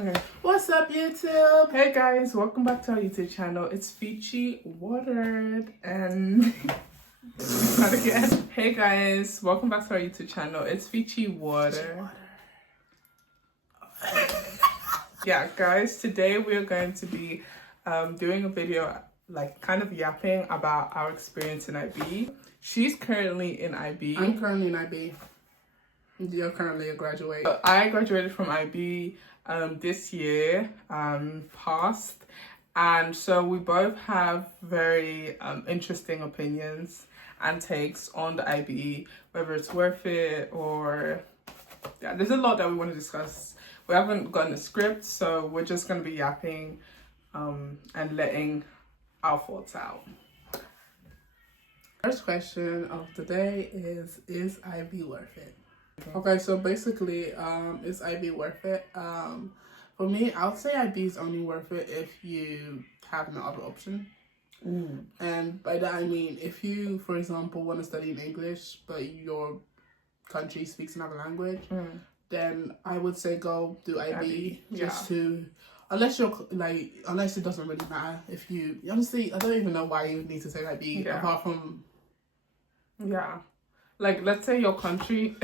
Okay. What's up, YouTube? Hey guys, welcome back to our YouTube channel. It's Fichi Watered and start again. Hey guys, welcome back to our YouTube channel. It's Fichi Watered. Yeah, guys, today we're going to be doing a video like kind of yapping about our experience in IB. She's currently in IB. I'm currently in IB. You're currently a graduate. I graduated from IB this year past, and so we both have very interesting opinions and takes on the IB, whether it's worth it or there's a lot that we want to discuss. We haven't gotten a script, so we're just going to be yapping and letting our thoughts out. First question of the day is IB worth it? Okay, so basically, is IB worth it? For me, I would say IB is only worth it if you have no other option. And by that I mean, if you, for example, want to study in English, but your country speaks another language, then I would say go do IB just to, unless it doesn't really matter. If you, honestly, I don't even know why you need to take IB apart from... Like, let's say your country...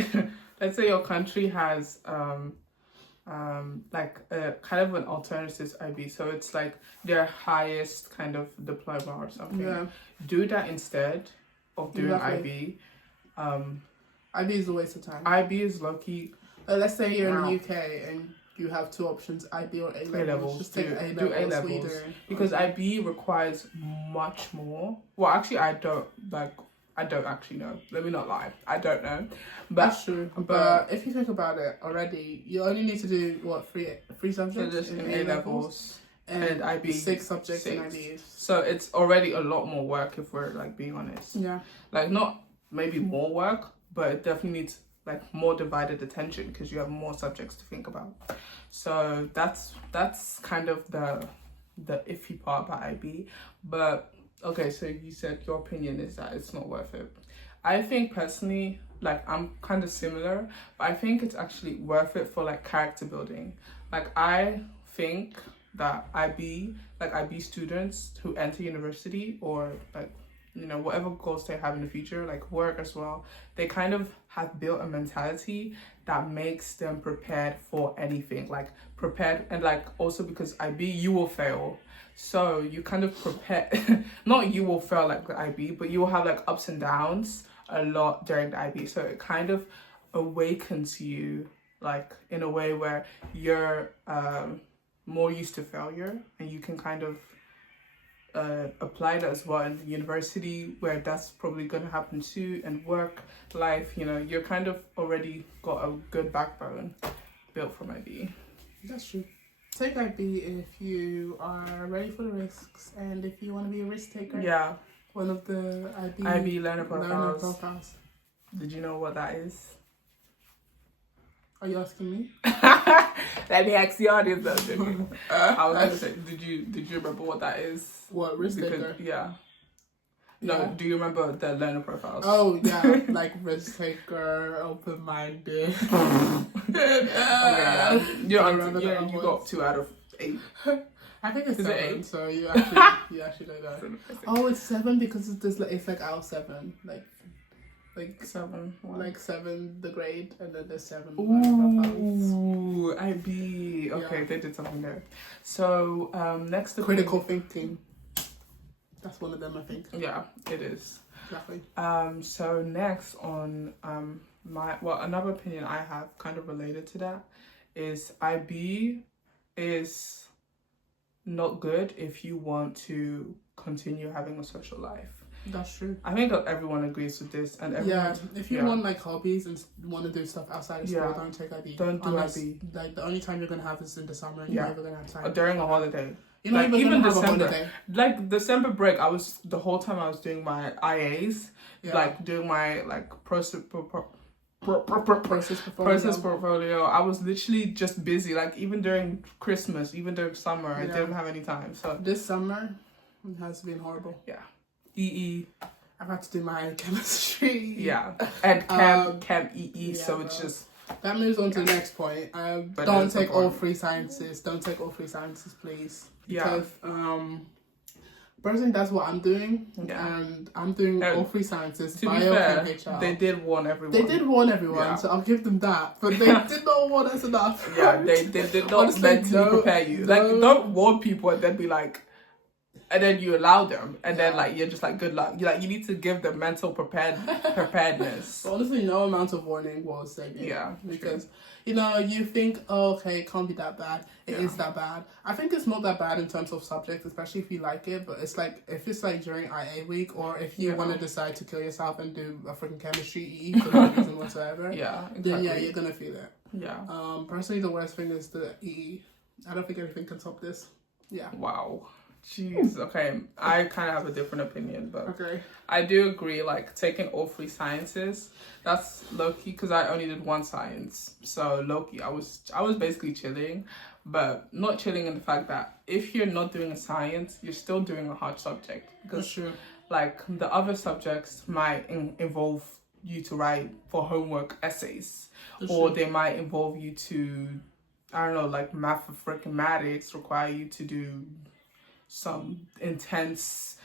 Let's say your country has like a kind of an alternative IB, so it's like their highest kind of diploma or something. Yeah. Do that instead of doing IB. IB is a waste of time. IB is lucky. Let's say you're in the UK and you have two options, IB or A-levels. Just take do A-levels. Because IB requires much more. Well, actually, I don't actually know. Let me not lie. I don't know. But that's true. But if you think about it already, you only need to do what, three subjects in A-levels and IB 6 subjects in IB. So it's already a lot more work if we're like being honest. Yeah. Like not maybe more work, but it definitely needs like more divided attention because you have more subjects to think about. So that's kind of the iffy part about IB. But okay, so you said your opinion is that it's not worth it. I think personally, like I'm kind of similar, but I think it's actually worth it for like character building. Like I think that IB students who enter university or like, you know, whatever goals they have in the future, like work as well, they kind of have built a mentality that makes them prepared for anything, like prepared. And like also because IB, you will fail. So you kind of prepare, not you will fail like the IB, but you will have like ups and downs a lot during the IB. So it kind of awakens you like in a way where you're more used to failure, and you can kind of apply that as well in the university where that's probably going to happen too, and work life, you know, you're kind of already got a good backbone built from IB. That's true. Take IB if you are ready for the risks and if you want to be a risk taker. Yeah. One of the IB learner profiles. Did you know what that is? Are you asking me? Let me ask the audience though. I was gonna say, did you remember what that is? What, risk taker? Yeah. No, do you remember the learner profiles? Oh yeah, like risk taker, open minded. You got 2 out of 8. I think it's 7. So you actually know that. Oh, it's 7 because it's like out of 7, like 7, like 7 the grade, and then there's 7. Ooh, IB. Okay, they did something there. So next, critical thinking. That's one of them, I think. Yeah, it is. Exactly. So next on another opinion I have kind of related to that is IB is not good if you want to continue having a social life. That's true. I think everyone agrees with this, and everyone, if you want like hobbies and want to do stuff outside of school, don't take IB. Don't do IB. Like the only time you're gonna have is in the summer, and you're never gonna have time. Or during a holiday. You're not even December. Like December break, the whole time I was doing my IAs, like doing my like process portfolio. I was literally just busy. Like even during Christmas, even during summer, I didn't have any time. So this summer has been horrible. Yeah. EE. I've had to do my chemistry. Yeah. And chem EE. So it's just That moves on to the next point. Don't take all three sciences. Don't take all three sciences, please. Because personally, that's what I'm doing, and I'm doing all three sciences. To be fair, they did warn everyone. So I'll give them that. But they did not warn us enough. Yeah, they did not mentally prepare you. Like, don't warn people and then be like, and then you allow them, and then like you're just like, good luck. You need to give them mental preparedness. But honestly, no amount of warning will save you. Yeah, because you think, oh, okay, it can't be that bad. It is that bad. I think it's not that bad in terms of subjects, especially if you like it. But it's like if it's like during IA week, or if you want to decide to kill yourself and do a freaking chemistry EE for no reason whatsoever. Then you're gonna feel it. Yeah. Personally, the worst thing is the EE. I don't think anything can top this. Yeah. Wow. Jeez, okay. I kind of have a different opinion, but I do agree, like, taking all three sciences, that's low-key, because I only did one science. So, low-key, I was basically chilling, but not chilling in the fact that if you're not doing a science, you're still doing a hard subject. Because, like, the other subjects might involve you to write for homework essays, or they might involve you to, I don't know, like, mathematics require you to do some intense,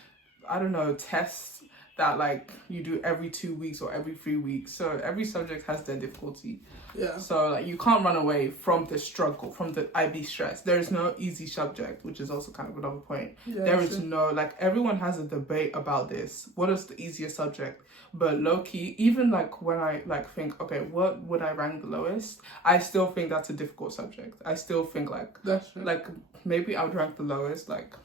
I don't know, tests that like you do every 2 weeks or every 3 weeks. So every subject has their difficulty. Yeah. So like you can't run away from the struggle, from the IB stress. There is no easy subject, which is also kind of another point. Yeah, there is no, like, everyone has a debate about this. What is the easiest subject? But low-key, even like when I like think, okay, what would I rank the lowest? I still think that's a difficult subject. I still think like maybe I would rank the lowest like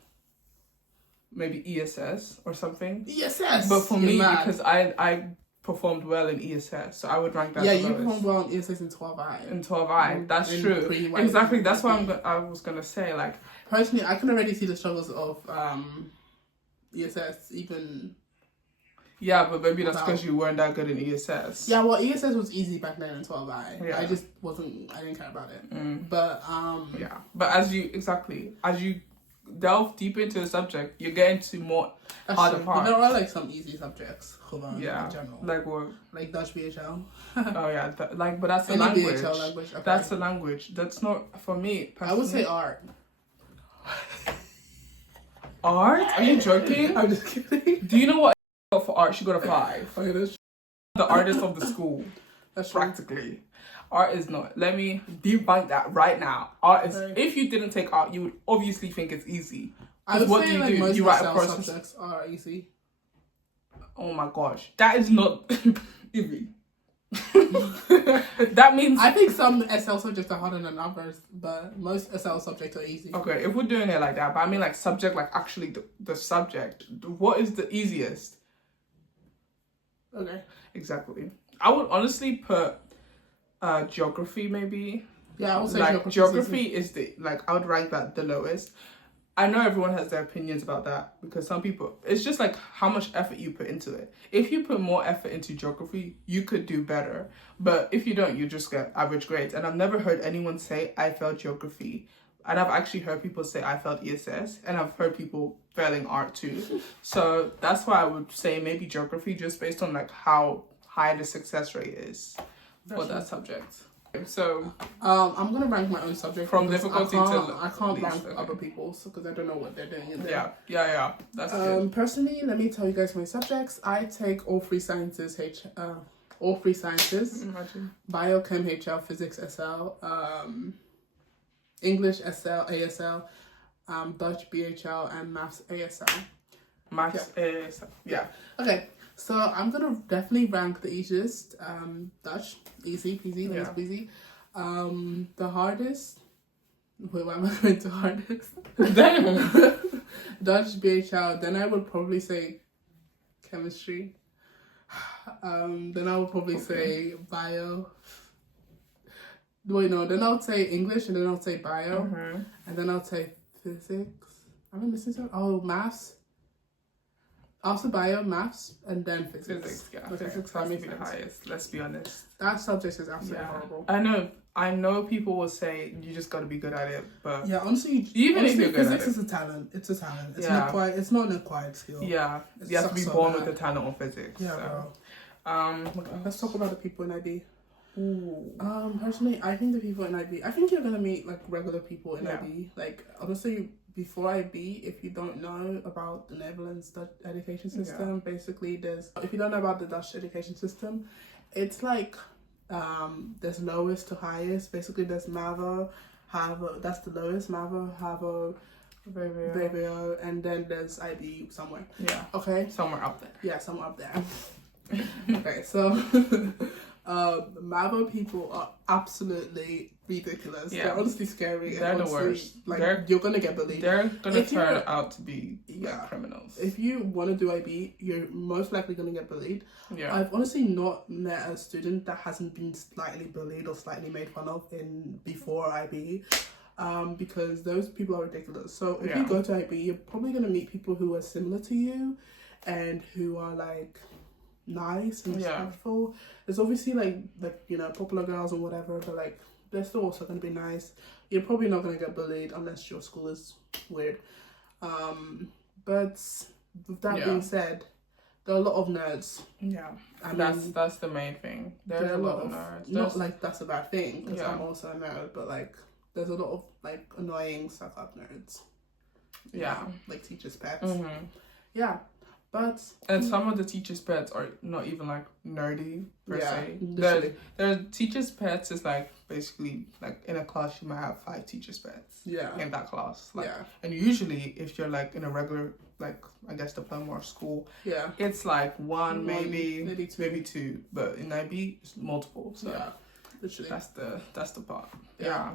maybe ESS or something. ESS. But for me, because I performed well in ESS, so I would rank that. Yeah, you performed well in ESS in 12I. In 12I, that's true. Exactly. That's what I was gonna say. Like, personally, I can already see the struggles of ESS even. Yeah, but maybe that's because you weren't that good in ESS. Yeah, well, ESS was easy back then in 12I. Yeah. I didn't care about it. But yeah, but as you delve deeper into the subject, you get into more harder parts. But there are like some easy subjects. In general. Like what? Like Dutch BHL. Oh yeah, but that's the language. Okay. That's the language. That's not for me. Personally. I would say art. Art? Are you joking? I'm just kidding. Do you know what I got for art? She got a 5. Okay, that's the artist of the school. That's practically. Art is not. Let me debunk that right now. Art is. If you didn't take art, you would obviously think it's easy. I would say do? Most you write a process. Subjects are easy. Oh my gosh, that is not easy. That means I think some SL subjects are harder than others, but most SL subjects are easy. Okay, if we're doing it like that, but I mean like subject, like actually the subject. What is the easiest? Okay. Exactly. I would honestly put geography maybe. Yeah, I would say like geography is I would rank that the lowest. I know everyone has their opinions about that because some people, it's just like how much effort you put into it. If you put more effort into geography, you could do better. But if you don't, you just get average grades. And I've never heard anyone say I failed geography. And I've actually heard people say I failed ESS. And I've heard people failing art too. So that's why I would say maybe geography, just based on like how high the success rate is for that subject. So I'm gonna rank my own subject from difficulty I can't rank other people's because I don't know what they're doing in there. Yeah. That's good. Personally, let me tell you guys my subjects. I take all three sciences. Imagine. Bio, Chem, HL, Physics, SL, English, SL, ASL, Dutch, BHL, and Maths, ASL. Maths, ASL. Yeah. Okay. So I'm gonna definitely rank the easiest. Dutch, easy peasy, lemon squeezy. The hardest. Wait, why am I going to hardest? Dutch, BHL. Then I would probably say chemistry. Then I would probably say bio. Wait, no. Then I'll say English, and then I'll say bio, and then I'll say physics. Am I missing something? Oh, maths. After bio, maths, and then physics. Physics has to be the highest. Let's be honest. That subject is absolutely horrible. I know people will say you just got to be good at it, but honestly, if you're good physics at it, is a talent. It's a talent. It's not an acquired skill. Yeah, you have to be born with the talent of physics. Yeah, bro. Let's talk about the people in IB. Ooh. Personally, I think the people in IB, I think you're gonna meet like regular people in IB. Like honestly, before IB, if you don't know about the Netherlands Dutch education system, basically if you don't know about the Dutch education system, it's like there's lowest to highest. Basically, there's MAVO, HAVO, that's the lowest, MAVO, HAVO, VWO, and then there's IB somewhere. Yeah. Okay. Somewhere up there. Yeah, somewhere up there. Okay, so MAVO people are absolutely ridiculous. Yeah. They're honestly scary. They're and the worst. Like you're gonna get bullied. They're gonna turn out to be like criminals. If you want to do IB, you're most likely gonna get bullied. Yeah. I've honestly not met a student that hasn't been slightly bullied or slightly made fun of before IB. Because those people are ridiculous. So if you go to IB, you're probably gonna meet people who are similar to you, and who are like nice and respectful. There's obviously like you know, popular girls and whatever, but like they're still also gonna be nice. You're probably not gonna get bullied unless your school is weird. But with that being said, there are a lot of nerds. Yeah, that's the main thing. There's a lot of nerds. Not like that's a bad thing, because I'm also a nerd, but like there's a lot of like annoying suck up nerds. Yeah, like teachers' pets. Yeah. And some of the teachers' pets are not even like nerdy per se. Their teachers' pets is like basically like in a class you might have 5 teachers' pets. Yeah. In that class. Like, and usually if you're like in a regular like I guess diploma or school, it's like one maybe two. But in IB it's multiple. So literally that's the part. Yeah.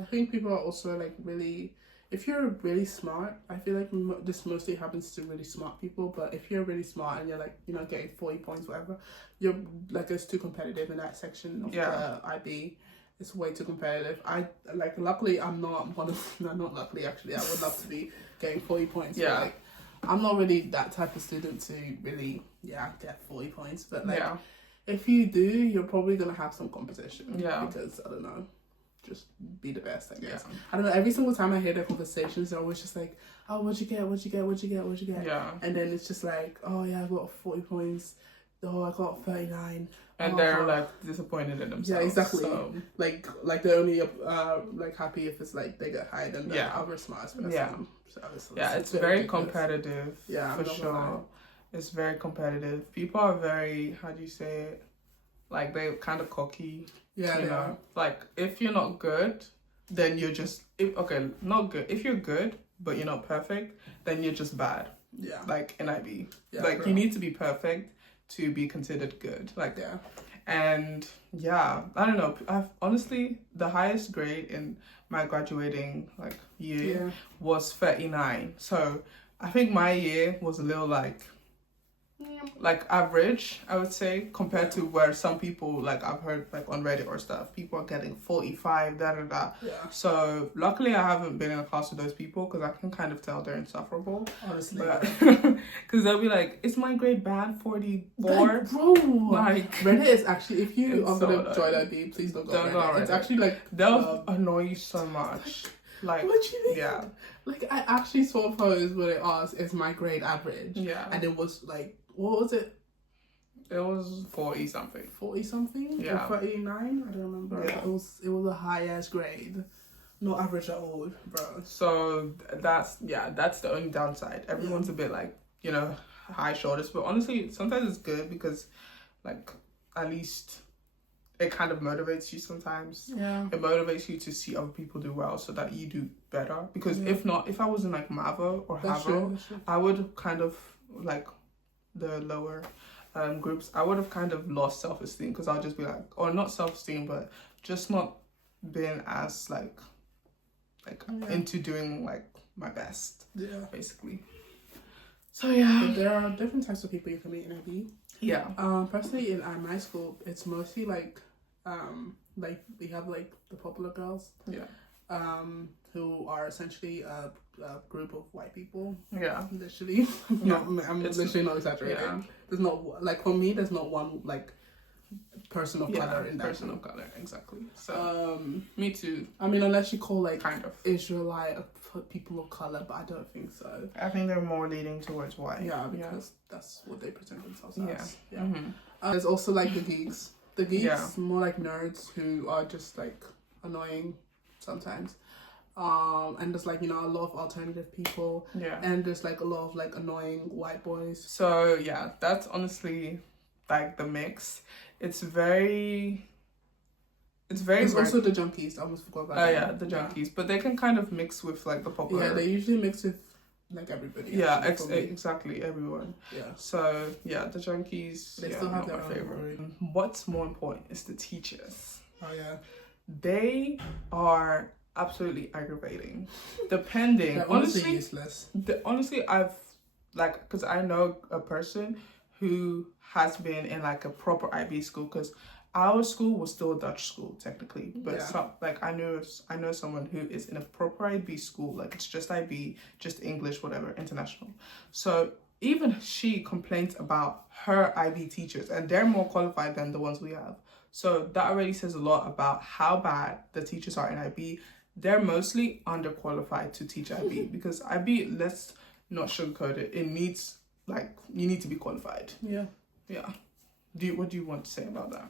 I think people are also like really. If you're really smart, I feel like this mostly happens to really smart people, but if you're really smart and you're like, you know, getting 40 points, whatever, you're like, it's too competitive in that section of the IB. It's way too competitive. Luckily, I'm not one of, no, not luckily actually, I would love to be getting 40 points. Yeah. But, like, I'm not really that type of student to really, get 40 points, but like, if you do, you're probably going to have some competition. Yeah. Because, I don't know. Just be the best, I guess. I don't know, every single time I hear their conversations, they're always just like, oh, what'd you get? Yeah. And then it's just like, oh yeah, I got 40 points. Oh, I got 39. And they're like disappointed in themselves. Yeah, exactly. So. Like they're only like happy if it's like they get higher than the average smartest person. Yeah. So it's very competitive. Yeah, for sure. It's very competitive. People are very, how do you say it? Like they're kind of cocky. Yeah, you know, like if you're not good, then you're just not good. If you're good but you're not perfect, then you're just bad. Yeah. Like in IB, you need to be perfect to be considered good. Like and I don't know. I've honestly the highest grade in my graduating like year was 39. So I think my year was a little like average, I would say, compared to where some people, like I've heard like on Reddit or stuff, people are getting 45, Yeah. So luckily I haven't been in a class with those people because I can kind of tell they're insufferable. Honestly. Because they'll be like, is my grade bad? 44? Bro! Like Reddit is actually, if you are going to join IB, please don't go Reddit. It's actually like... They'll annoy you so much. Like, what do you mean? Yeah. Like I actually saw a post where it asked, is my grade average? Yeah. And it was like, what was it? It was 40 something. 40 something? Yeah. Or 39? I don't remember. Yeah. It was a high ass grade. Not average at all, bro. So that's the only downside. Everyone's a bit like, you know, high shoulders. But honestly, sometimes it's good because like at least it kind of motivates you sometimes. Yeah. It motivates you to see other people do well so that you do better. Because if I was in like MAVO or HAVO, I would kind of like the lower groups, I would have kind of lost self-esteem because I'll just be like, or not self-esteem, but just not being as like into doing like my best, basically. So but there are different types of people you can meet in IB. Personally in my school, it's mostly like we have like the popular girls, who are essentially a group of white people. Yeah, literally. I'm literally not exaggerating. Yeah. There's not like for me. There's not one like person of color in that person group. Of color, exactly. So me too. I mean, unless you call like kind of Israelite people of color, but I don't think so. I think they're more leaning towards white. Yeah, because that's what they present themselves as. Yeah. There's also like the geeks. The geeks, more like nerds who are just like annoying sometimes. And there's like, you know, a lot of alternative people. Yeah. And there's like a lot of like annoying white boys. So yeah, that's honestly like the mix. There's also the junkies. I almost forgot about that. Oh yeah, the junkies. But they can kind of mix with like the popular. Yeah, they usually mix with like everybody. Yeah, exactly, everyone. Yeah. So yeah, the junkies. They still have their own favorite. What's more important is the teachers. Oh yeah. They are absolutely aggravating. Depending, they're honestly useless. Honestly, I've like, because I know a person who has been in like a proper IB school, because our school was still a Dutch school technically, but I know someone who is in a proper IB school, like it's just IB, just English, whatever, international. So even she complains about her IB teachers, and they're more qualified than the ones we have. So that already says a lot about how bad the teachers are in IB. They're mostly underqualified to teach IB, because IB, let's not sugarcoat it, it needs, like, you need to be qualified. Yeah. Yeah. What do you want to say about that?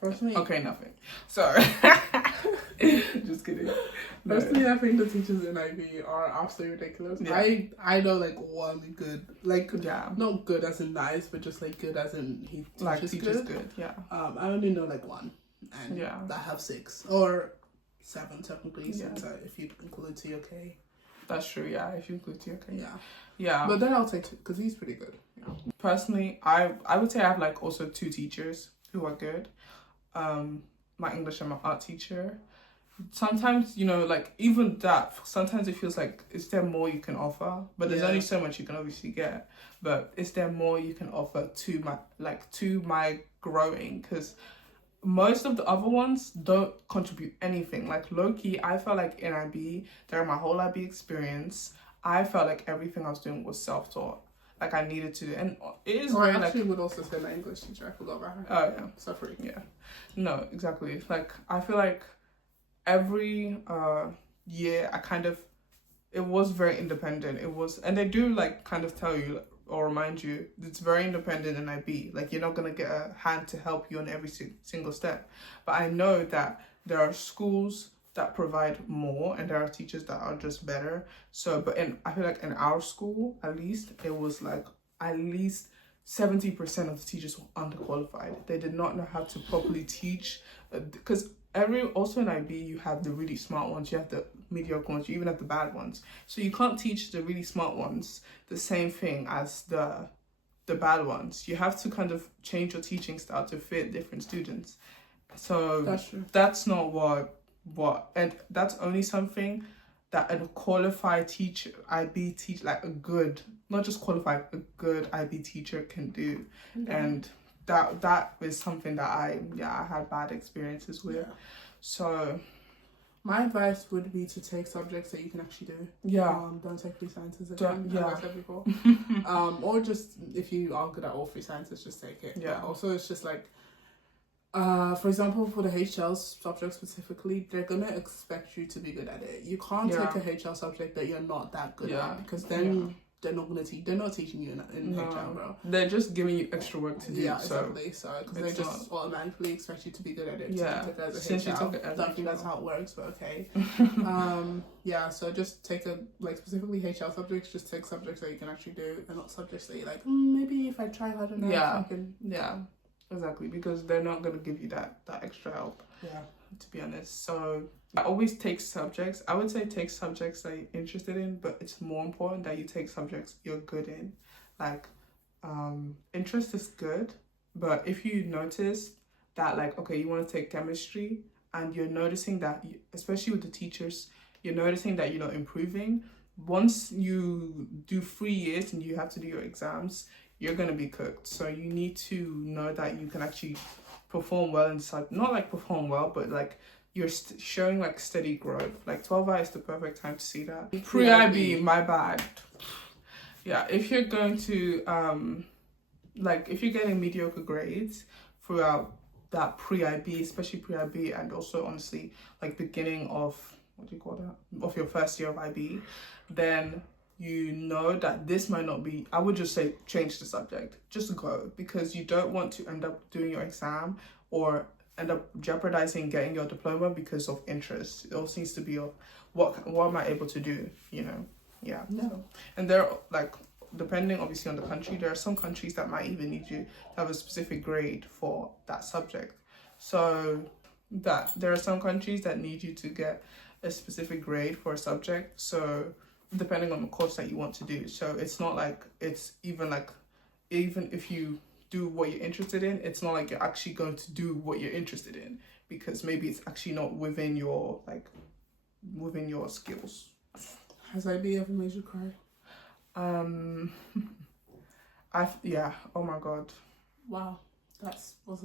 Personally... Okay, nothing. Sorry. Just kidding. Personally, I think the teachers in IB are absolutely ridiculous. Yeah. I know like one good, like, not good as in nice, but just like good as in he teaches good. Yeah. I only know like one, and I have 6 or 7 technically, since if you include TOK. That's true. Yeah, if you include TOK. Yeah. Yeah. But then I'll take 2 because he's pretty good. Yeah. Personally, I would say I have like also 2 teachers who are good. My English and my art teacher. Sometimes, you know, like even that, sometimes it feels like, is there more you can offer? But there's only so much you can obviously get. But is there more you can offer to my growing? Because most of the other ones don't contribute anything. Like low-key, I felt like in IB, during my whole IB experience, I felt like everything I was doing was self-taught. Like I needed to, and it is very, I actually would also say my English teacher. I forgot about her. Oh yeah, suffering. Yeah, no, exactly. Like I feel like every year it was very independent. It was, and they do like kind of tell you or remind you it's very independent in IB. Like you're not gonna get a hand to help you on every single step. But I know that there are schools that provide more, and there are teachers that are just better. So, I feel like in our school, at least, it was like at least 70% of the teachers were underqualified. They did not know how to properly teach, because also in IB, you have the really smart ones, you have the mediocre ones, you even have the bad ones. So you can't teach the really smart ones the same thing as the bad ones. You have to kind of change your teaching style to fit different students. So that's true. That's not and that's only something that a qualified teacher, IB teacher, like a good, not just qualified, a good IB teacher can do. Mm-hmm. And that is something that I had bad experiences with. Yeah. So my advice would be to take subjects that you can actually do. Yeah. Don't take 3 sciences again, as I said before. Or just, if you are good at all 3 sciences, just take it. Yeah. But also, it's just like, for example, for the HL subject specifically, they're going to expect you to be good at it. You can't take a HL subject that you're not that good at, because then they're not going to teach. They're not teaching you in HL, bro. They're just giving you extra work to do. Yeah, exactly. So, because they just automatically expect you to be good at it. Yeah. To take it as a HL. I don't think that's how it works, but okay. So just take specifically HL subjects, just take subjects that you can actually do, and not subjects that you're like, maybe if I try hard enough, I can. Yeah. Exactly, because they're not going to give you that extra help. Yeah. To be honest. So I always take subjects. I would say take subjects that you're interested in, but it's more important that you take subjects you're good in. Like, interest is good, but if you notice that, like, okay, you want to take chemistry and you're noticing that, especially with the teachers, you're noticing that you're not improving. Once you do 3 years and you have to do your exams, you're going to be cooked. So you need to know that you can actually perform well inside, not like perform well, but like you're showing like steady growth. Like 12i is the perfect time to see that. Pre-IB, my bad. Yeah, if you're going to, if you're getting mediocre grades throughout that pre-IB, especially pre-IB, and also honestly, like beginning of, of your first year of IB, then you know that this might not be, I would just say change the subject. Just go, because you don't want to end up doing your exam or end up jeopardizing getting your diploma because of interest. It all seems to be of what am I able to do, you know? Yeah. So, and there, like, depending obviously on the country, there are some countries that might even need you to have a specific grade for that subject. So that there are some countries that need you to get a specific grade for a subject. So depending on the course that you want to do. So it's not like it's even if you do what you're interested in, it's not like you're actually going to do what you're interested in, because maybe it's actually not within your skills. Has IB ever made you cry? Oh my god. Wow. It was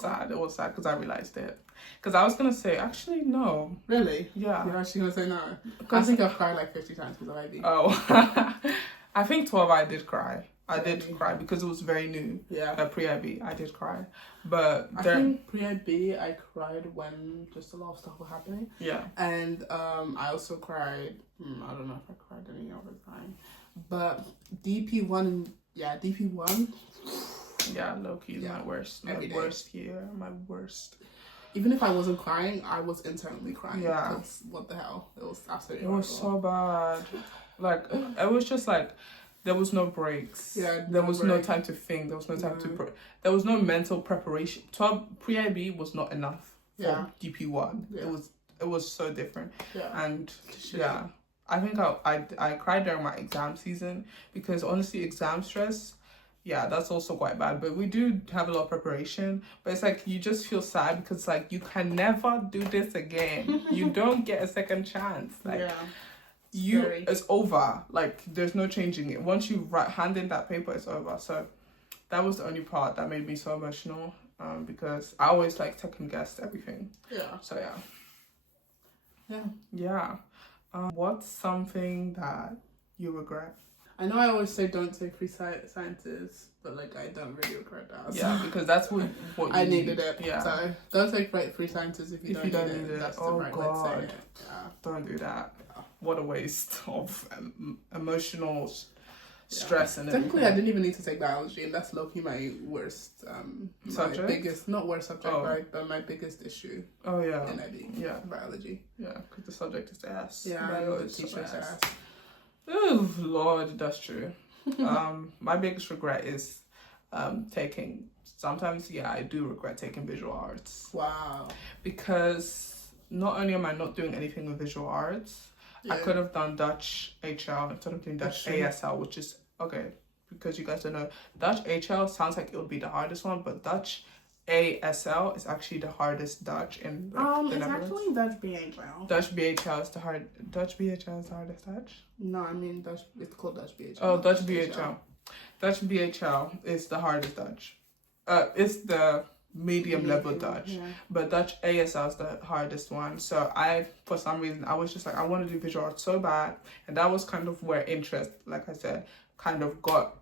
sad because I realized it. Because I was gonna say, actually, no. Really? Yeah. You're actually gonna say no? I think I've cried like 50 times because of IB. Oh. I think 12 I did cry. I did cry because it was very new. Yeah. Pre-IB, I did cry. But I think pre-IB, I cried when just a lot of stuff was happening. Yeah. And I also cried, I don't know if I cried any other time. But DP1, DP1. Yeah, low-key is my worst. My worst year. My worst. Even if I wasn't crying, I was internally crying. Yeah. Because what the hell? It was absolutely horrible. It was so bad. Like, it was just like, there was no breaks. Yeah, there was no time to think. There was no time to... there was no mental preparation. Pre-IB was not enough for DP1. Yeah. It was so different. Yeah. And I think I cried during my exam season, because honestly, exam stress, that's also quite bad. But we do have a lot of preparation. But it's like, you just feel sad because like, you can never do this again. You don't get a second chance. Like, it's over. Like, there's no changing it. Once you hand in that paper, it's over. So that was the only part that made me so emotional, because I always like second guessed everything. Yeah. So yeah. What's something that you regret? I know I always say don't take free sciences, but like, I don't really regret that. So. Yeah, because that's what I needed it. Yeah. So don't take free sciences if you don't need it. That's the right way to say it. Yeah. Don't do that. What a waste of emotional stress and everything. Technically, I didn't even need to take biology, and that's low-key my worst subject? Not worst subject, but my biggest issue. Oh yeah. In IB. Yeah. Biology. Yeah, because the subject is ass. Yeah, the teacher's ass. Oh Lord, that's true. My biggest regret is taking. Sometimes, I do regret taking visual arts. Wow. Because not only am I not doing anything with visual arts, I could have done Dutch HL instead of doing Dutch ASL, which is okay, because you guys don't know, Dutch HL sounds like it would be the hardest one, but Dutch ASL is actually the hardest Dutch in the Netherlands. It's actually Dutch BHL. Dutch BHL is the Dutch BHL is the hardest Dutch? No, I mean Dutch. It's called Dutch BHL. Oh, Dutch BHL. Dutch BHL is the hardest Dutch. It's the medium level Dutch, but Dutch ASL is the hardest one. So for some reason, I was just like, I want to do visual arts so bad, and that was kind of where interest, like I said, kind of got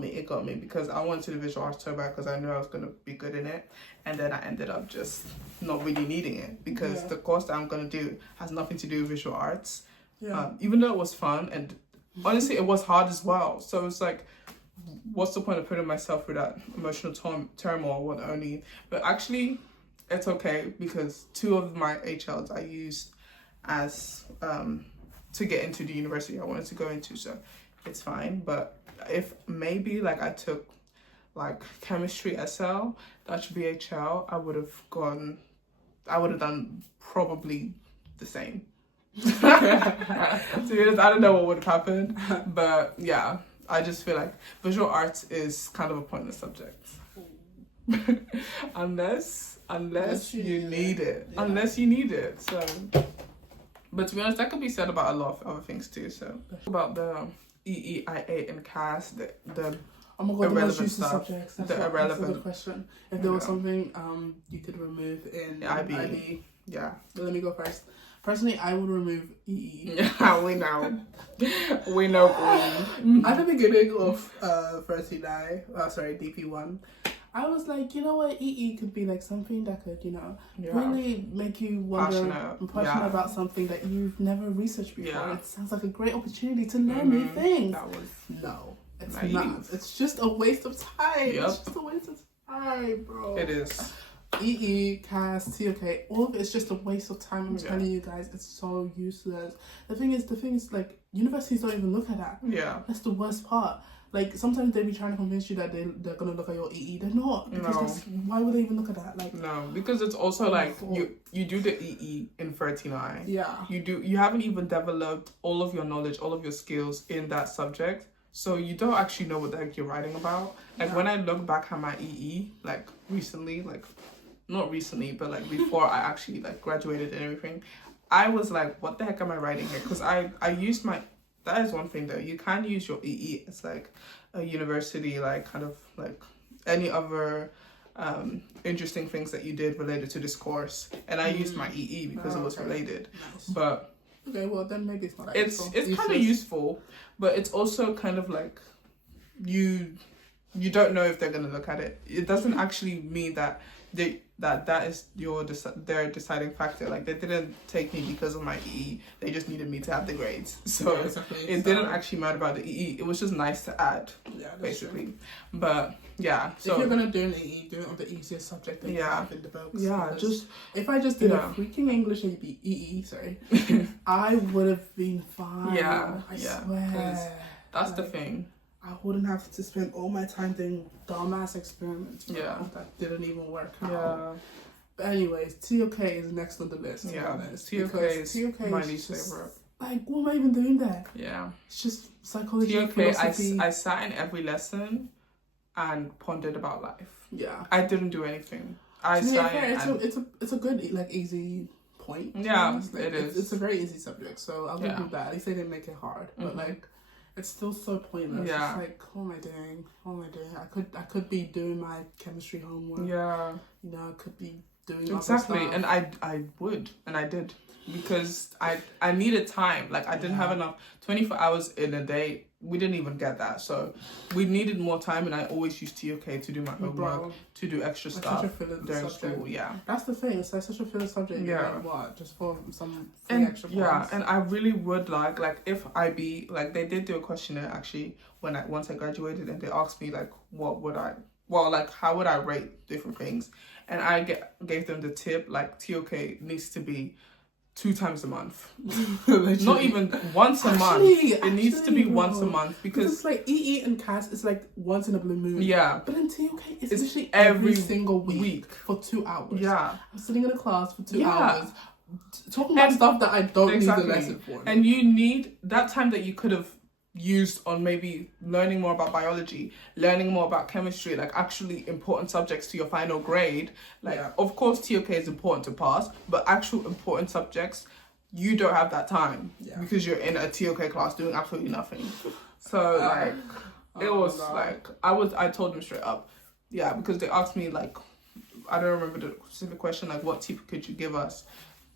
me. It got me because I wanted to do visual arts so bad because I knew I was going to be good in it, and then I ended up just not really needing it because the course that I'm going to do has nothing to do with visual arts. Even though it was fun, and honestly it was hard as well, so it's like, what's the point of putting myself through that emotional turmoil but actually it's okay, because 2 of my HLs I used as to get into the university I wanted to go into, so it's fine. But if maybe like I took like chemistry SL, Dutch BHL, I would have done probably the same. To be honest, I don't know what would have happened, but yeah, I just feel like visual arts is kind of a pointless subject. unless you need it. Yeah. Unless you need it. So, but to be honest, that could be said about a lot of other things too. So about the EEIA and CAS, the oh my god, the most useless stuff, subjects. That's a good question. If there was something you could remove in IB. Yeah. But let me go first. Personally, I would remove EE. Yeah, we know. We know. At the beginning of DP1, I was like, you know what, EE could be like something that could, you know, really make you wonder, passionate about something that you've never researched before. It sounds like a great opportunity to learn new things. No, it's not. It's just a waste of time. It's just a waste of time, bro. It is. EE, CAS, TOK, all of it is just a waste of time. I'm telling you guys, it's so useless. The thing is, like, universities don't even look at that. Yeah. That's the worst part. Like, sometimes they be trying to convince you that they're gonna look at your EE. They're not. Because why would they even look at that? Like, no, because it's also like you do the EE in 39. Yeah. You haven't even developed all of your knowledge, all of your skills in that subject. So you don't actually know what the heck you're writing about. Like when I look back at my EE, like recently, like not recently, but like before I actually like graduated and everything, I was like, what the heck am I writing here? Because I used my, that is one thing though, you can use your EE as like a university, like kind of like any other interesting things that you did related to this course. And I used my EE because it was related. Nice. But okay, well then maybe it's not. It's kind of useful, but it's also kind of like you don't know if they're gonna look at it. It doesn't actually mean that that is their deciding factor. Like they didn't take me because of my EE. They just needed me to have the grades. So it didn't actually matter about the EE. It was just nice to add, basically. True. But yeah, so if you're gonna do an EE, do it on the easiest subject that you have in the books. Yeah, just if I just did a freaking English EE, I would have been fine. Yeah, I swear. That's the thing. I wouldn't have to spend all my time doing dumbass experiments. That didn't even work out. Yeah. But anyways, TOK is next on the list. TOK is my least favorite. Like, what am I even doing there? Yeah. It's just psychology. TOK, I sat in every lesson and pondered about life. Yeah. I didn't do anything. It's a good, like, easy point. Yeah, like, it is. It's a very easy subject, so I'll give you that. At least they didn't make it hard. But, like, it's still so pointless. Yeah. It's like, what am I doing? What am I doing? I could be doing my chemistry homework. Yeah. You know, I could be doing exactly. Other stuff. And I would, and I did, because I needed time. Like I didn't have enough 24 hours in a day. We didn't even get that, so we needed more time. And I always used TOK to do my homework, to do extra stuff during school. Yeah, that's the thing. It's like such a filler subject. Yeah, like, what, just for some extra points. Yeah, and I really would like if IB, like they did do a questionnaire actually once I graduated, and they asked me like how would I rate different things, and I gave them the tip like TOK needs to be 2 times a month. Not even once a month. It needs to be once a month because it's like EE and CAS is like once in a blue moon. Yeah. But in TOK it's literally every single week for 2 hours. Yeah. I'm sitting in a class for 2 hours talking about stuff that I don't need the lesson for. And you need that time that you could have used on maybe learning more about biology, learning more about chemistry, like actually important subjects to your final grade. Like of course TOK is important to pass, but actual important subjects you don't have that time because you're in a TOK class doing absolutely nothing. So like it was like I told them straight up, because they asked me like, I don't remember the specific question, like what tip could you give us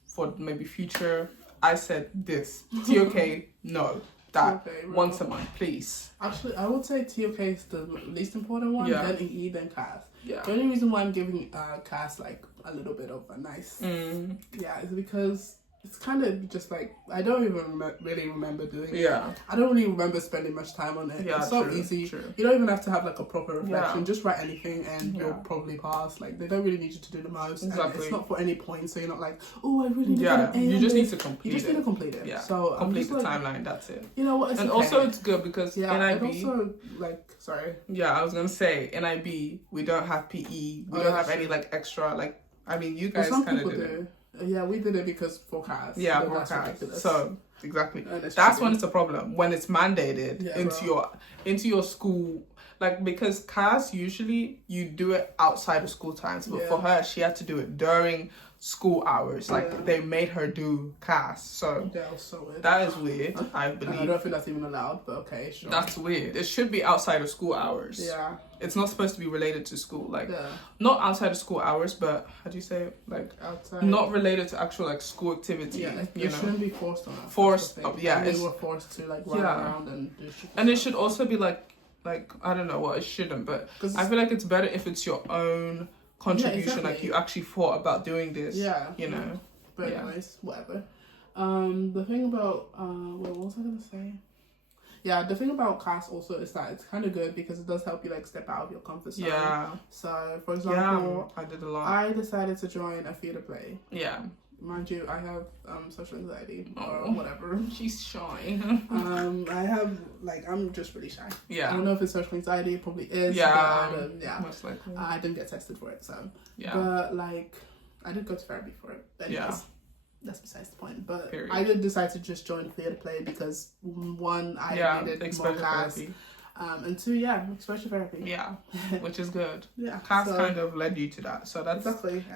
for maybe future. I said this TOK no. That once a month, please. Actually, I would say TOK is the least important one, then EE, then CAS. Yeah. The only reason why I'm giving CAS like a little bit of a nice is because it's kind of just like, I don't even really remember doing it. I don't really remember spending much time on it. It's so easy. True. You don't even have to have like a proper reflection. Just write anything and you'll probably pass. Like they don't really need you to do the most. Exactly. And it's not for any point, so you're not like, oh, I really need to get an A. You just need to complete it. You just need to complete it. Yeah. So complete the timeline, that's it. You know what? And also it's good because NIB... and also like, sorry. Yeah, I was going to say, NIB, we don't have PE. We don't have any like extra, like, I mean, you guys kind of do. Yeah, we did it because for CAS. Yeah, for CAS. So exactly, that's when it's a problem, when it's mandated into your school. Like because CAS usually you do it outside of school times, but for her she had to do it during school hours. Like they made her do CAS. So that was so weird. That is weird. I believe. I don't think that's even allowed, but okay, sure. That's weird. It should be outside of school hours. Yeah. It's not supposed to be related to school. Like not outside of school hours, but how do you say it? Like outside. Not related to actual like school activity. Yeah, you shouldn't be forced on that. Forced. They were forced to like run around and do shit. And it should also be like like, I don't know what, it shouldn't, but I feel like it's better if it's your own contribution, exactly. Like you actually thought about doing this, you know. But anyways, whatever. The thing about what was I gonna say? Yeah, the thing about class also is that it's kind of good because it does help you like step out of your comfort zone. Yeah. So, for example, I did a lot. I decided to join a theatre play. Yeah. Mind you, I have social anxiety or whatever. She's shy. I have I'm just really shy. Yeah. I don't know if it's social anxiety. It probably is. Yeah. But, most likely. I didn't get tested for it, so. Yeah. But I did go to therapy for it. But anyways, that's besides the point. But Period. I did decide to just join theatre play because one, I needed more class. And two, exposure therapy. Yeah, which is good. Yeah. Class kind of led you to that, so that's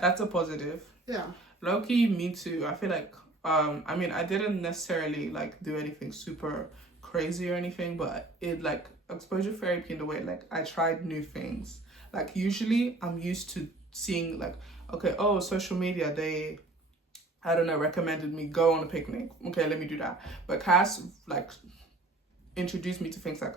that's a positive. Yeah. Low-key, me too. I feel like I mean, I didn't necessarily like do anything super crazy or anything, but it like exposure therapy in the way like I tried new things. Like usually I'm used to seeing like, okay, social media, they, I don't know, recommended me go on a picnic. Okay, let me do that. But Cass like introduced me to things like,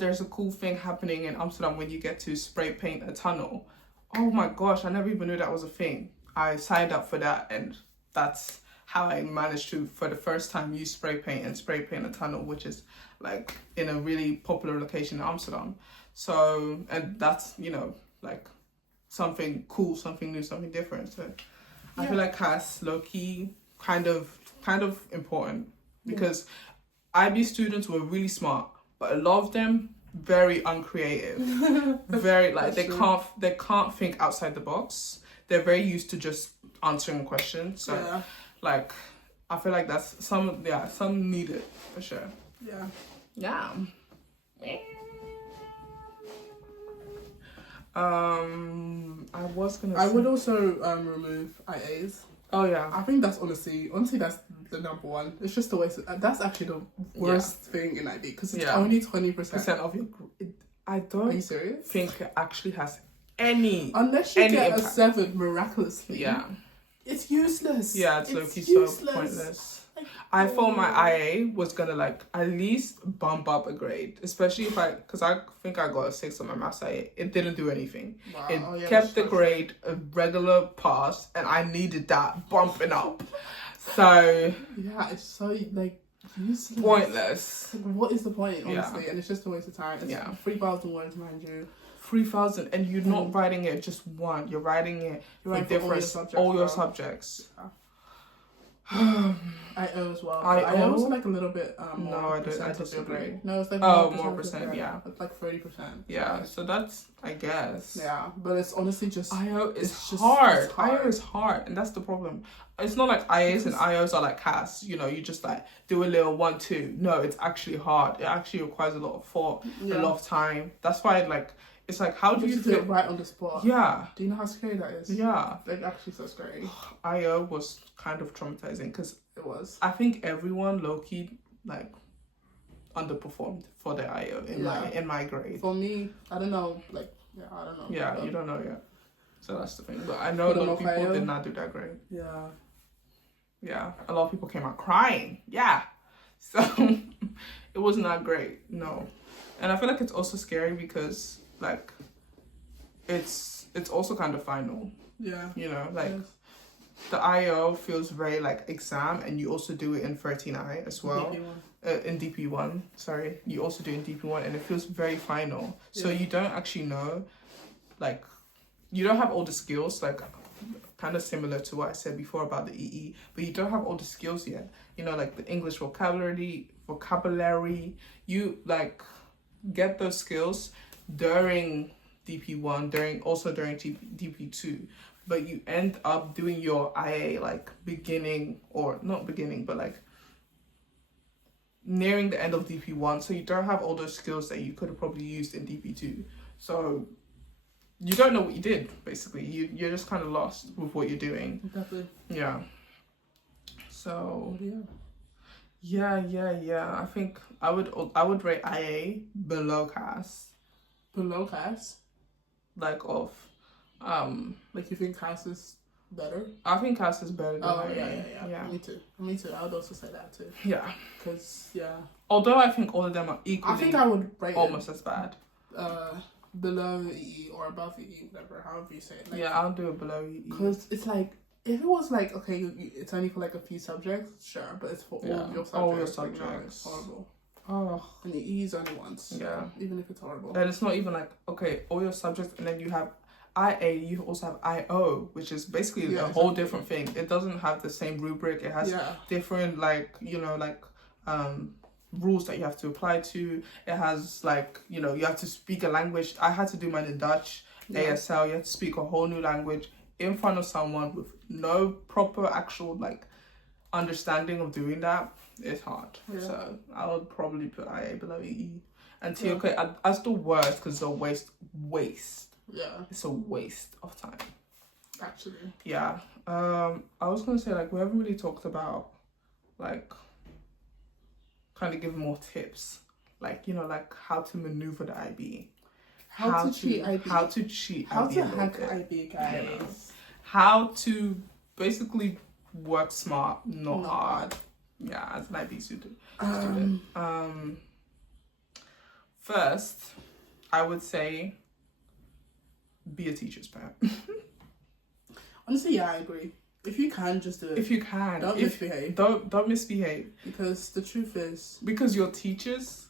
there's a cool thing happening in Amsterdam when you get to spray paint a tunnel. Oh my gosh, I never even knew that was a thing. I signed up for that, and that's how I managed to, for the first time, use spray paint a tunnel, which is like in a really popular location in Amsterdam. So, and that's, you know, like something cool, something new, something different. So I feel like Cass, low-key, kind of important because IB students were really smart, but a lot of them very uncreative. Very like they can't think outside the box. They're very used to just answering a question. So like I feel like that's some need it for sure. Yeah. I would also remove IAs. Oh yeah. I think that's honestly that's the number one. It's just a waste. That's actually the worst thing in IB because it's only 20% of your. I don't. Are you serious? Think it actually has any. Unless you get impact. A 7 miraculously. Yeah. It's useless. Yeah, it's so pointless. I thought my IA was gonna like at least bump up a grade, especially because I think I got a 6 on my maths IA. It didn't do anything. Wow. It kept the grade a regular pass, and I needed that bumping up. So it's so like useless. Pointless. Like, what is the point, honestly? And it's just a waste of time. It's 3,000 words, mind you. 3,000, and you're not writing it just one. You're writing it for different all your subjects. IO as well. IO was like a little bit more. No, I disagree. No, it's like more percent. Yeah, it's like 30%. Yeah, so that's, I guess. Yeah, but it's honestly just IO is hard. IO is hard, and that's the problem. It's not like IAs and IOs are like CAS. You know, you just like do a little 1-2. No, it's actually hard. It actually requires a lot of thought, a lot of time. That's why it's like, how do you do it right on the spot? Yeah. Do you know how scary that is? Yeah. Like, actually so scary. IO was kind of traumatizing because it was. I think everyone low-key, like, underperformed for their IO in my grade. For me, I don't know. Like, I don't know. Yeah, you don't know yet. So that's the thing. But I know a lot of people did not do that great. Yeah. Yeah. A lot of people came out crying. Yeah. So, it wasn't that great. No. And I feel like it's also scary because like it's also kind of final. Yeah. You know, like the IO feels very like exam, and you also do it in 13I as well. In DP1, sorry. You also do it in DP1, and it feels very final. So you don't actually know, like, you don't have all the skills, like kind of similar to what I said before about the EE, but you don't have all the skills yet. You know, like the English vocabulary, you like get those skills during DP1, during DP2, but you end up doing your IA like not beginning, but like nearing the end of DP1, so you don't have all those skills that you could have probably used in DP2. So you don't know what you did, basically. You're just kind of lost with what you're doing. Exactly. Yeah. So yeah. I think I would rate IA below CAS. Below CAS? Like you think CAS is better. I think CAS is better than yeah. Me too. I would also say that too. Yeah. Because, although I think all of them are equally... I think I would rate almost as bad. Below EE or above EE, whatever, however you say it. Like, I'll do it below EE. Because it's like, if it was like, okay, it's only for like a few subjects, sure, but it's for all of your subjects. All your subjects. Like, no, it's horrible. Oh. And the E is only once. Yeah. Even if it's horrible. And it's not even like, okay, all your subjects, and then you have IA, you also have IO, which is basically a whole different thing. It doesn't have the same rubric. It has different, like, rules that you have to apply to. It has, like, you have to speak a language. I had to do mine in Dutch, ASL. You have to speak a whole new language in front of someone with no proper actual, like, understanding of doing that. It's hard. So I would probably put IA below EE. And TOK, I still worse because it's a waste. Yeah. It's a waste of time. Actually. Yeah. I was going to say, like, we haven't really talked about, like, kind of giving more tips. Like, like, how to maneuver the IB. How to cheat IB. How to cheat how IB. How to hack IB, guys. How to basically work smart, not hard. Yeah, as an IB student. First, I would say be a teacher's pet. Honestly, yeah, I agree. If you can, just do it. If you can. Don't misbehave. Don't misbehave. Because the truth is... Because your teachers...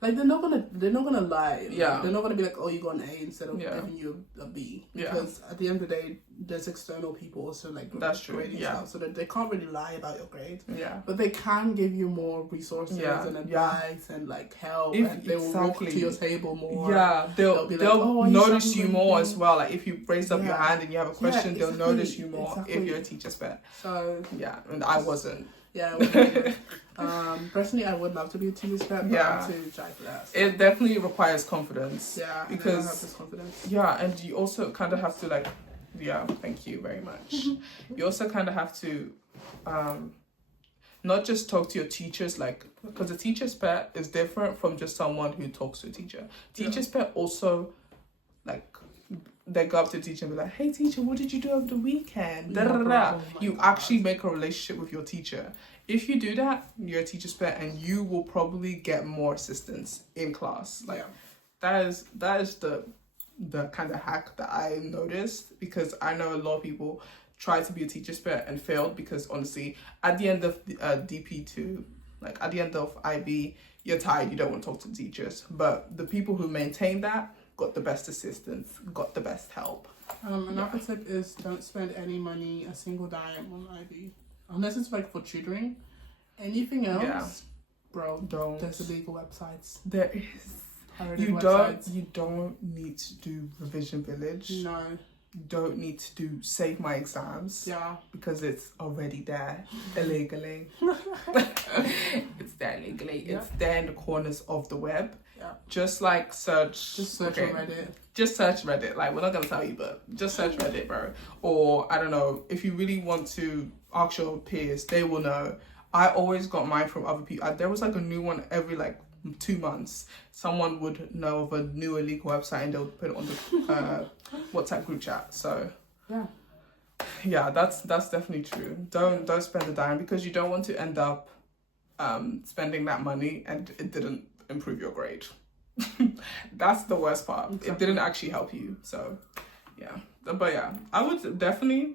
Like, they're not gonna lie. Yeah. They're not gonna be like, oh, you got an A instead of giving you a B. Because at the end of the day, there's external people also, like, grading stuff. So that they can't really lie about your grade. Yeah. But they can give you more resources and advice and, like, help. And they will walk to your table more. Yeah. They'll be like, oh, notice you more as well. Like, if you raise up your hand and you have a question, they'll notice you more if you're a teacher's pet. So... Yeah. And I wasn't. Yeah, personally, I would love to be a teacher's pet, but I'm too shy for that. So. It definitely requires confidence. Yeah, because I don't have this confidence. Yeah, and you also kind of have to, like, thank you very much. You also kind of have to, not just talk to your teachers, like, because a teacher's pet is different from just someone who talks to a teacher. Teacher's pet also, like, they go up to the teacher and be like, hey teacher, what did you do over the weekend? You actually make a relationship with your teacher. If you do that, you're a teacher's pet and you will probably get more assistance in class. Like that is the kind of hack that I noticed, because I know a lot of people try to be a teacher's pet and failed, because honestly, at the end of DP2, like at the end of IB, you're tired, you don't want to talk to the teachers. But the people who maintain that got the best assistance, got the best help. Another tip is don't spend any money, a single dime on IB. Unless it's like for tutoring. Anything else, bro, don't. There's illegal websites. There is. You don't need to do Revision Village. No. You don't need to do Save My Exams. Yeah. Because it's already there illegally. It's there illegally. Yeah. It's there in the corners of the web. Yeah. Just like search. Just search on Reddit. Just search Reddit. Like, we're not gonna tell you, but just search Reddit, bro. Or I don't know, if you really want to ask your peers, they will know. I always got mine from other people. There was like a new one every like 2 months. Someone would know of a new illegal website and they'll put it on the WhatsApp group chat. So yeah, that's definitely true. Don't spend a dime, because you don't want to end up spending that money and it didn't improve your grade. That's the worst part. Exactly. It didn't actually help you. So yeah, but yeah, I would definitely,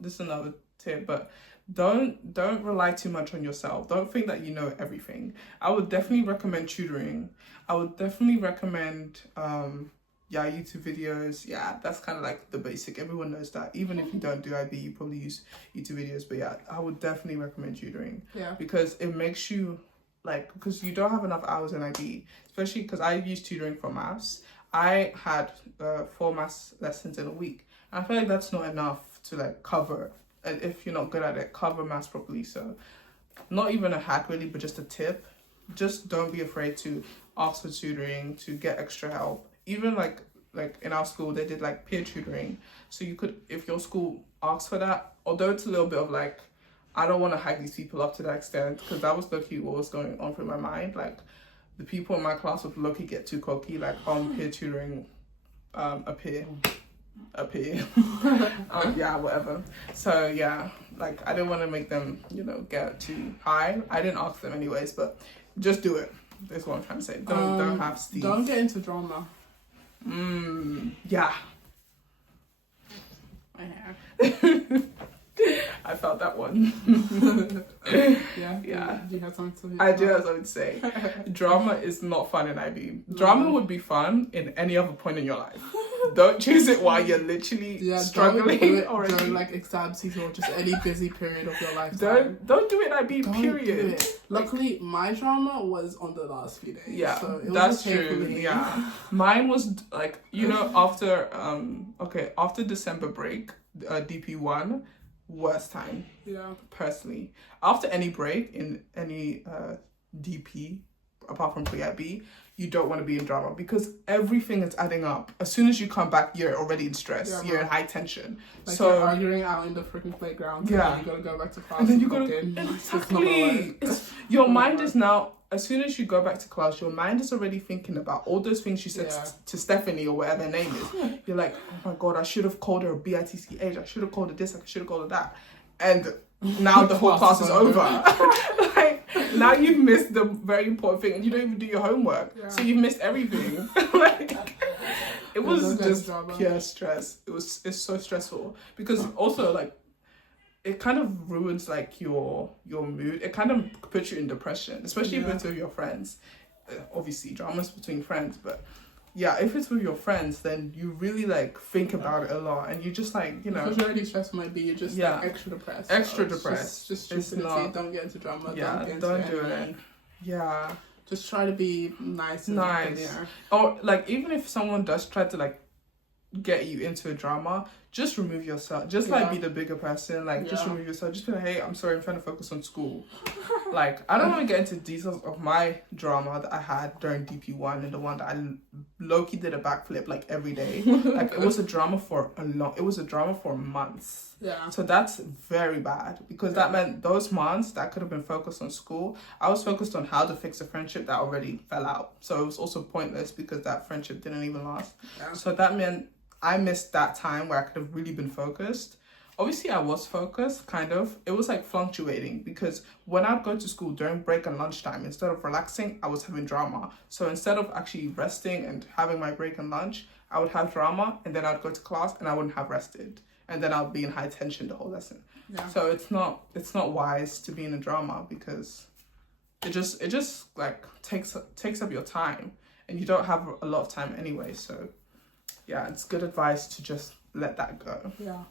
this is another tip, but don't rely too much on yourself. Don't think that you know everything. I would definitely recommend tutoring. I would definitely recommend YouTube videos. Yeah, that's kind of like the basic. Everyone knows that. Even if you don't do IB, you probably use YouTube videos. But yeah, I would definitely recommend tutoring. Yeah, because it makes you, like, because you don't have enough hours in IB, especially because I use tutoring for maths. I had 4 maths lessons in a week. And I feel like that's not enough to like cover. And if you're not good at it, cover maths properly. So not even a hack really, but just a tip. Just don't be afraid to ask for tutoring, to get extra help. Even like in our school, they did like peer tutoring. So you could, if your school asks for that, although it's a little bit of like, I don't want to hype these people up to that extent, because that was low-key what was going on through my mind. Like, the people in my class would low-key get too cocky, like, peer tutoring a peer. appear. Yeah, whatever. So yeah, like I didn't want to make them, you know, get too high. I didn't ask them anyways, but just do it. That's what I'm trying to say. Don't have Steve. Don't get into drama. Yeah. I felt that one. Yeah. Do you have something to I do have something to say. Drama is not fun in IB. Drama would be fun in any other point in your life. Don't choose it while you're literally struggling don't do it already. during like exam season or just any busy period of your life. Don't do it in IB, period. Do it. Luckily, my drama was on the last few days. Yeah, so it that's was okay true. for me. Yeah, mine was like, you know, after after December break, DP1, worst time. Yeah. Personally, after any break in any DP, apart from pre-IB, you don't want to be in drama because everything is adding up. As soon as you come back, you're already in stress. Yeah, you're in high tension. Like so you're arguing out in the freaking playground. Yeah. You gotta go back to class. And then you gotta exactly. Your mind is now. As soon as you go back to class, your mind is already thinking about all those things you said to Stephanie or whatever her name is. You're like, oh my God, I should have called her a BITCH. I should have called her this. I should have called her that. And now the whole class is over. Like, now you've missed the very important thing and you don't even do your homework. Yeah. So you've missed everything. Like, it was just pure stress. It's so stressful. Because also, like, it kind of ruins like your mood. It kind of puts you in depression, especially if it's with your friends. Obviously, dramas between friends, but yeah, if it's with your friends, then you really like think about it a lot, and you just like, you know, because you're already stressed might be, you're just like, extra depressed. Just stupidity. Don't get into drama. Yeah, don't do it. Yeah, just try to be nice. Or like even if someone does try to like get you into a drama, just remove yourself. Just like be the bigger person. Like just remove yourself. Just be like, hey, I'm sorry, I'm trying to focus on school. Like I don't want to get into details of my drama that I had during DP1 and the one that I low-key did a backflip like every day. Like it was a drama for months. Yeah. So that's very bad because that meant those months that could have been focused on school, I was focused on how to fix a friendship that already fell out. So it was also pointless because that friendship didn't even last. Yeah. So that meant I missed that time where I could have really been focused. Obviously, I was focused, kind of. It was like fluctuating because when I'd go to school during break and lunchtime, instead of relaxing, I was having drama. So instead of actually resting and having my break and lunch, I would have drama and then I'd go to class and I wouldn't have rested. And then I'll be in high tension the whole lesson. Yeah. So it's not wise to be in a drama because it just like takes up your time and you don't have a lot of time anyway. So yeah, it's good advice to just let that go. Yeah.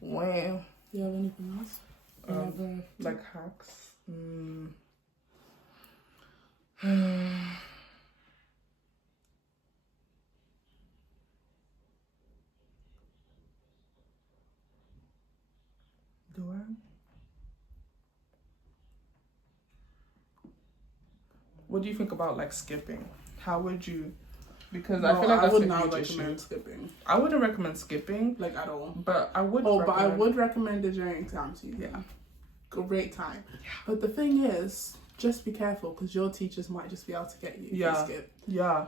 Well, do you have anything else? Like hacks. Do I? What do you think about like skipping? How would you? Because I feel like that's I would not recommend skipping. I wouldn't recommend skipping, like at all. But I would. But I would recommend it during exam season. Yeah, great time. Yeah. But the thing is, just be careful because your teachers might just be able to get you. If you skip. Yeah,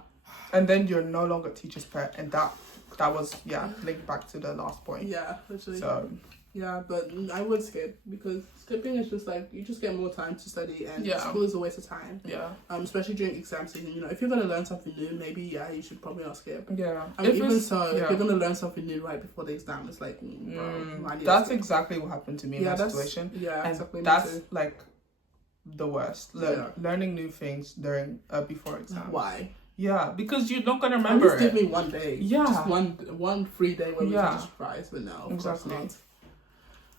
and then you're no longer teacher's pet, and that was linked back to the last point. Yeah, literally. So. Yeah, but I would skip because skipping is just like you just get more time to study and school is a waste of time. Yeah. Especially during exam season, you know, if you're gonna learn something new, maybe you should probably not skip. Yeah. I mean, if you're gonna learn something new right before the exam, it's like, that's exactly what happened to me in that situation. Yeah, and exactly. That's like the worst. Learning new things during before exams. Why? Yeah, because you're not gonna remember. Just give me one day. Yeah. Just one free day where we can just revise, but no, exactly.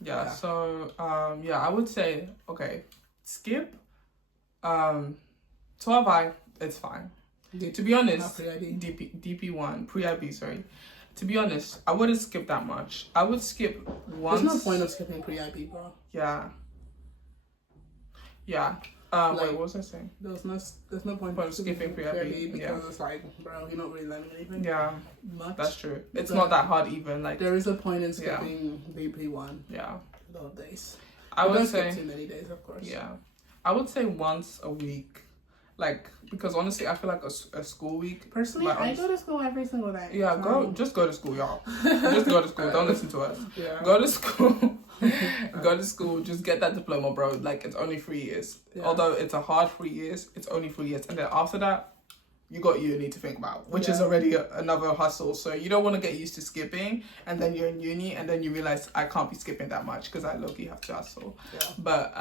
Yeah, so I would say skip 12I, it's fine. To be honest, DP1 pre-IB, sorry. To be honest, I wouldn't skip that much. I would skip once. There's no point of skipping pre-IB, bro. Yeah. Wait, what was I saying? There's no point of skipping pre-IB because it's like, bro, you're not really learning anything. Yeah, much. That's true. It's not that hard even. Like there is a point in skipping BP1. Yeah, a lot of days. I would say skip too many days, of course. Yeah, I would say once a week. Like, because honestly, I feel like a school week. Personally, I go to school every single day. Yeah, just go to school, y'all. Just go to school. Don't listen to us. Yeah. Go to school. Go to school. Just get that diploma, bro. Like, it's only 3 years. Yeah. Although it's a hard 3 years, it's only 3 years. And then after that, you got uni to think about, which is already another hustle. So you don't want to get used to skipping, and then you're in uni, and then you realize I can't be skipping that much because I low-key have to hustle. Yeah. But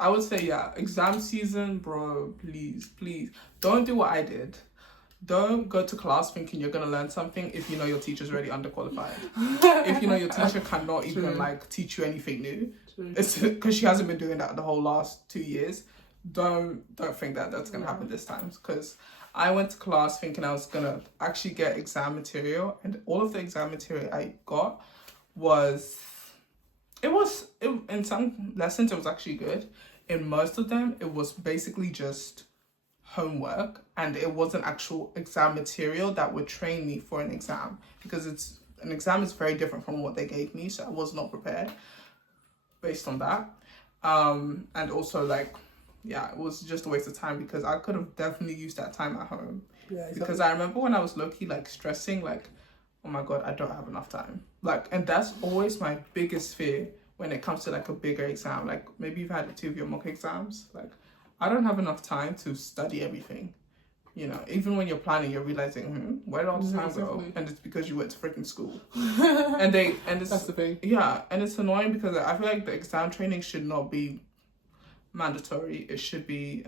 I would say, exam season, bro, please don't do what I did. Don't go to class thinking you're going to learn something if you know your teacher's already underqualified. If you know your teacher cannot even like teach you anything new. It's because she hasn't been doing that the whole last 2 years. Don't think that that's going to happen this time, because I went to class thinking I was going to actually get exam material, and all of the exam material I got was in some lessons it was actually good. In most of them it was basically just homework, and it wasn't actual exam material that would train me for an exam, because an exam is very different from what they gave me, so I was not prepared based on that. And also like, it was just a waste of time, because I could have definitely used that time at home. Yeah, exactly. Because I remember when I was low-key like stressing, like, oh my god, I don't have enough time. Like, and that's always my biggest fear when it comes to like a bigger exam. Like, maybe you've had 2 of your mock exams. Like, I don't have enough time to study everything. You know, even when you're planning, you're realizing, where did all the time go? And it's because you went to freaking school. and it's that's the thing. Yeah, and it's annoying because I feel like the exam training should not be mandatory. It should be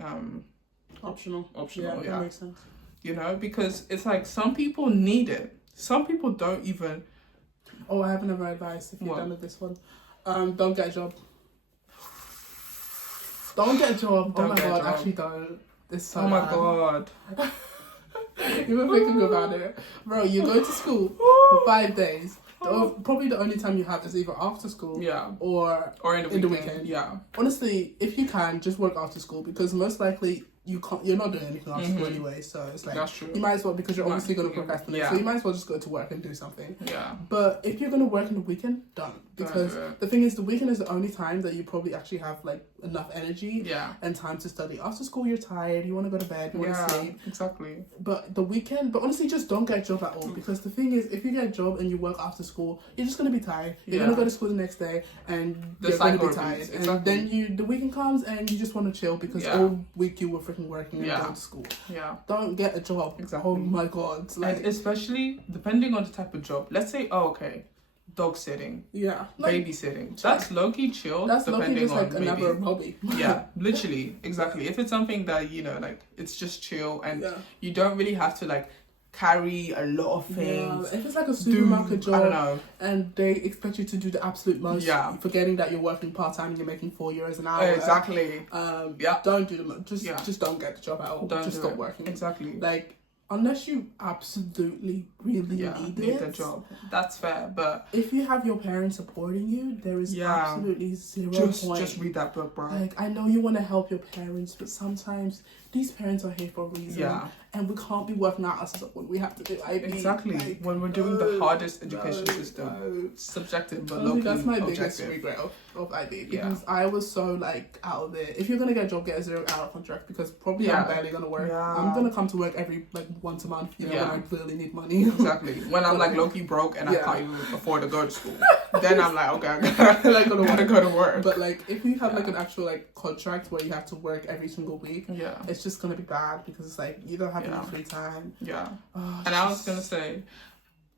optional. Yeah, that makes sense. You know, because it's like some people need it. Some people don't even. Oh, I have another advice if you're done with this one. Don't get a job. Don't get a job. Oh my god, actually don't. It's so my god. You were thinking about it. Bro, you go to school for 5 days. Probably the only time you have is either after school or in the weekend. Yeah. Honestly, if you can, just work after school, because most likely you're not doing anything after school anyway, so it's like, that's true. You might as well, because you're obviously going to procrastinate, so you might as well just go to work and do something. Yeah. But if you're going to work in the weekend, don't. Because the thing is, the weekend is the only time that you probably actually have like enough energy and time to study. After school, you're tired, you want to go to bed, you want to sleep. Exactly. But honestly, just don't get a job at all, because the thing is, if you get a job and you work after school, you're just going to be tired. You're going to go to school the next day and you're going to be tired. Exactly. And then the weekend comes and you just want to chill, because all week you were freaking working and going to school. Yeah. Don't get a job. Exactly. Oh my god. Like, and especially depending on the type of job. Let's say, dog sitting. Yeah. Like, babysitting. That's low-key chill. That's low-key just like another hobby. Yeah, literally. Exactly. If it's something that, you know, like, it's just chill and you don't really have to like carry a lot of things. Yeah, if it's like a supermarket job, I don't know, and they expect you to do the absolute most, forgetting that you're working part-time and you're making €4 an hour. Exactly. Don't do the just don't get the job at all. Just stop working. Exactly. Like, unless you absolutely really need the job. That's fair, but if you have your parents supporting you, there is absolutely zero point. Just read that book, bro. Like, I know you want to help your parents, but sometimes these parents are here for a reason. Yeah. And we can't be working our asses up when we have to do IB. Exactly. Like, when we're doing the hardest education system. Subjective, but low-key that's my objective. biggest regret of IB, because I was so like out of it. If you're going to get a job, get a 0-hour contract, because probably I'm barely going to work. Yeah. I'm going to come to work every like once a month, you know, when I really need money. Exactly. When I'm like low-key broke and I can't even afford to go to school. Then I'm like, okay, I gotta go to work. But like, if you have like an actual like contract where you have to work every single week, it's just gonna be bad, because it's like you don't have any free time. Yeah. And I was gonna say,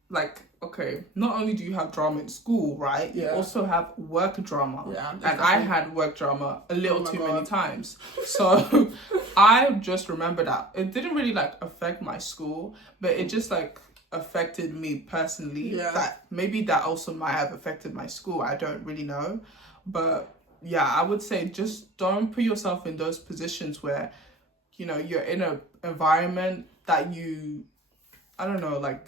like, okay, not only do you have drama in school, right? You also have work drama. Yeah. Exactly. And I had work drama a little too many times. So I just remember that it didn't really like affect my school, but it just like affected me personally. That maybe that also might have affected my school. I don't really know. But I would say just don't put yourself in those positions where, you know, you're in an environment that I don't know, like,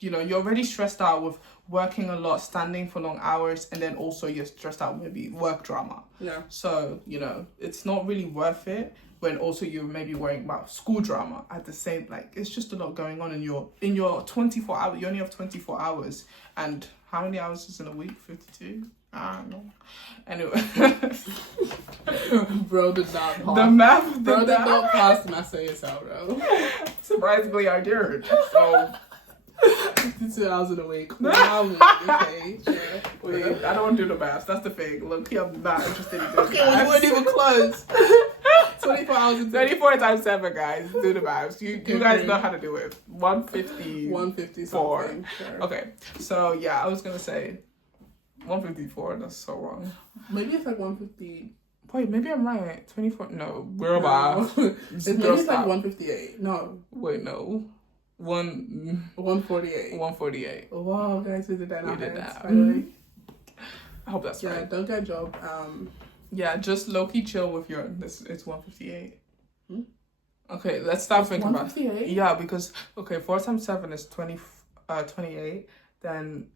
you know, you're already stressed out with working a lot, standing for long hours, and then also you're stressed out with maybe work drama. Yeah. So, you know, it's not really worth it when also you're maybe worrying about school drama at the same, like, it's just a lot going on in your 24 hours. You only have 24 hours. And how many hours is in a week? 52? I don't know. Anyway. Bro did not pass. The math Bro did not pass the math ASL, bro. Surprisingly, I did. So 52 hours in a week. Wow, okay, sure. Wait, I don't want to do the math. That's the thing. Look, I'm not interested in doing Okay, well, you weren't even close. 24 hours in 24 times 7, guys. Do the math. You guys know how to do it. 150. 154. Something. Sure. Okay, so yeah, I was gonna say 154. That's so wrong. Maybe it's like 150. Wait, maybe I'm right. 24. No, we're about. Maybe it's like 158. No. Wait, no. 148. 148. Oh, wow, guys, we did that. We did that. I hope that's right. Yeah, don't get a job. Yeah, just low-key chill with your. It's 158. Okay, let's start thinking about it. Yeah, because 4 times 7 is 28. Then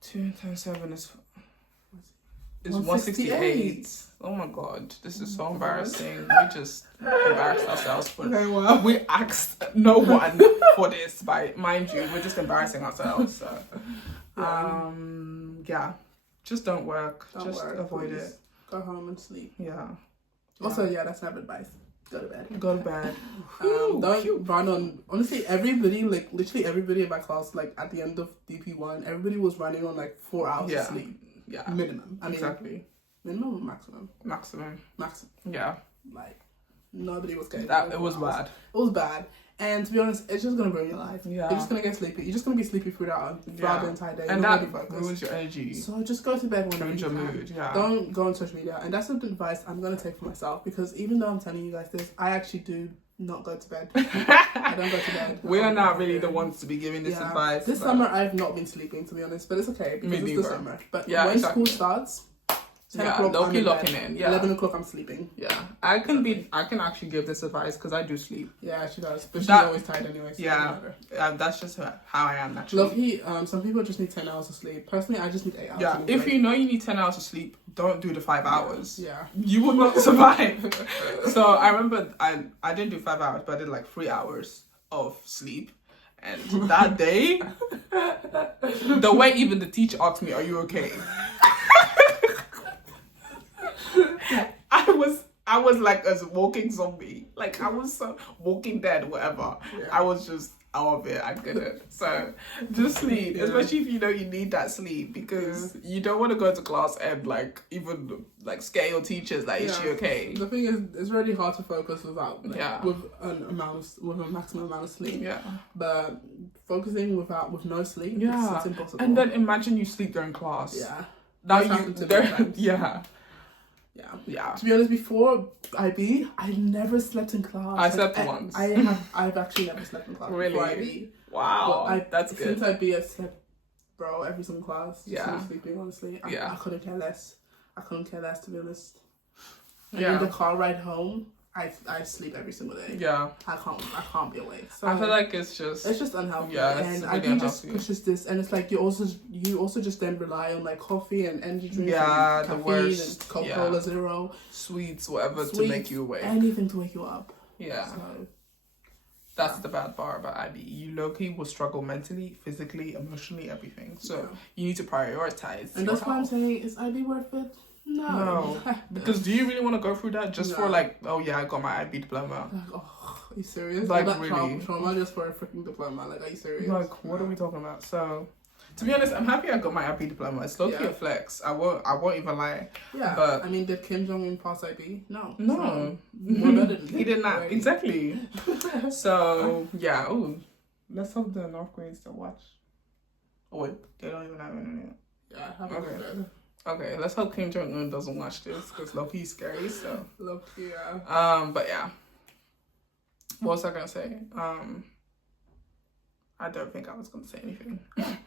2 times 7 is 168. Oh my god, this is so embarrassing. We just embarrassed ourselves for we asked no one for this, mind you, we're just embarrassing ourselves. So yeah, just don't work. Just avoid it. Go home and sleep. Yeah. Also, yeah, that's not advice. Go to bed. Go to bed. Don't run on. Honestly, everybody, like literally everybody in my class, like at the end of DP1, everybody was running on like 4 hours of sleep. Yeah. Minimum. I mean, exactly. Minimum or maximum? Maximum. Yeah. Like nobody was getting that. It was bad. It was bad. And to be honest, it's just gonna ruin your life. Yeah. You're just gonna get sleepy. You're just gonna be sleepy throughout the entire day. And that ruins your energy. So just go to bed when you can. Mood. Yeah. Don't go on social media. And that's the advice I'm gonna take for myself, because even though I'm telling you guys this, I actually do not go to bed. I don't go to bed. We are not really the ones to be giving this advice. This summer I've not been sleeping, to be honest, but it's okay because it's the summer. But when school starts, 10 o'clock, I'm locking in. Yeah. 11 o'clock, I'm sleeping. Yeah. I can actually give this advice because I do sleep. Yeah, she does. But she's always tired anyway. So yeah. That's just how I am naturally. Lucky, some people just need 10 hours of sleep. Personally, I just need 8 hours. Yeah. If you know you need 10 hours of sleep, don't do the 5 hours. Yeah. You will not survive. So I remember I didn't do 5 hours, but I did like 3 hours of sleep. And that day, the way even the teacher asked me, "Are you okay?" I was like a walking zombie. Like I was walking dead, whatever. Yeah. I was just out of it. I couldn't. So just sleep, especially if you know you need that sleep, because you don't want to go to class and like even like scare your teachers. Like, is she okay? The thing is, it's really hard to focus without with a maximum amount of sleep. Yeah. But focusing with no sleep, it's impossible. And then imagine you sleep during class. Yeah. Now Yeah. To be honest, before IB, I never slept in class. I slept once. I've actually never slept in class before IB. Wow. That's good. Since IB, I've slept, bro, every single class. Yeah. Sleeping, honestly. Yeah. I couldn't care less. To be honest. And in the car ride home, I sleep every single day. Yeah. I can't be awake. So I feel like it's just unhealthy. Yeah, and really IB just pushes this, and it's like you also just then rely on like coffee and energy drinks and caffeine and Coca-Cola Zero, sweets, whatever to make you awake. Anything to wake you up. Yeah. So, that's the bad part about IB. You low-key will struggle mentally, physically, emotionally, everything. So you need to prioritize. And that's why I'm saying, is IB worth it? No. Because do you really want to go through that just for like, oh yeah, I got my IB diploma? Like, oh, are you serious? Like that really? Trauma just for a freaking diploma. Like, are you serious? Like, what are we talking about? So, to be honest, I'm happy I got my IB diploma. It's low-key a flex. I won't even lie. Yeah. But I mean, did Kim Jong-un pass IB? No. No. He did not. Right. Exactly. So yeah. Oh, let's hope the North Koreans still watch. Oh wait, they don't even have internet. Yeah. Okay, let's hope Kim Jong-un doesn't watch this, because low-key scary, so. Low-key, yeah. But yeah. What was I gonna say? I don't think I was gonna say anything.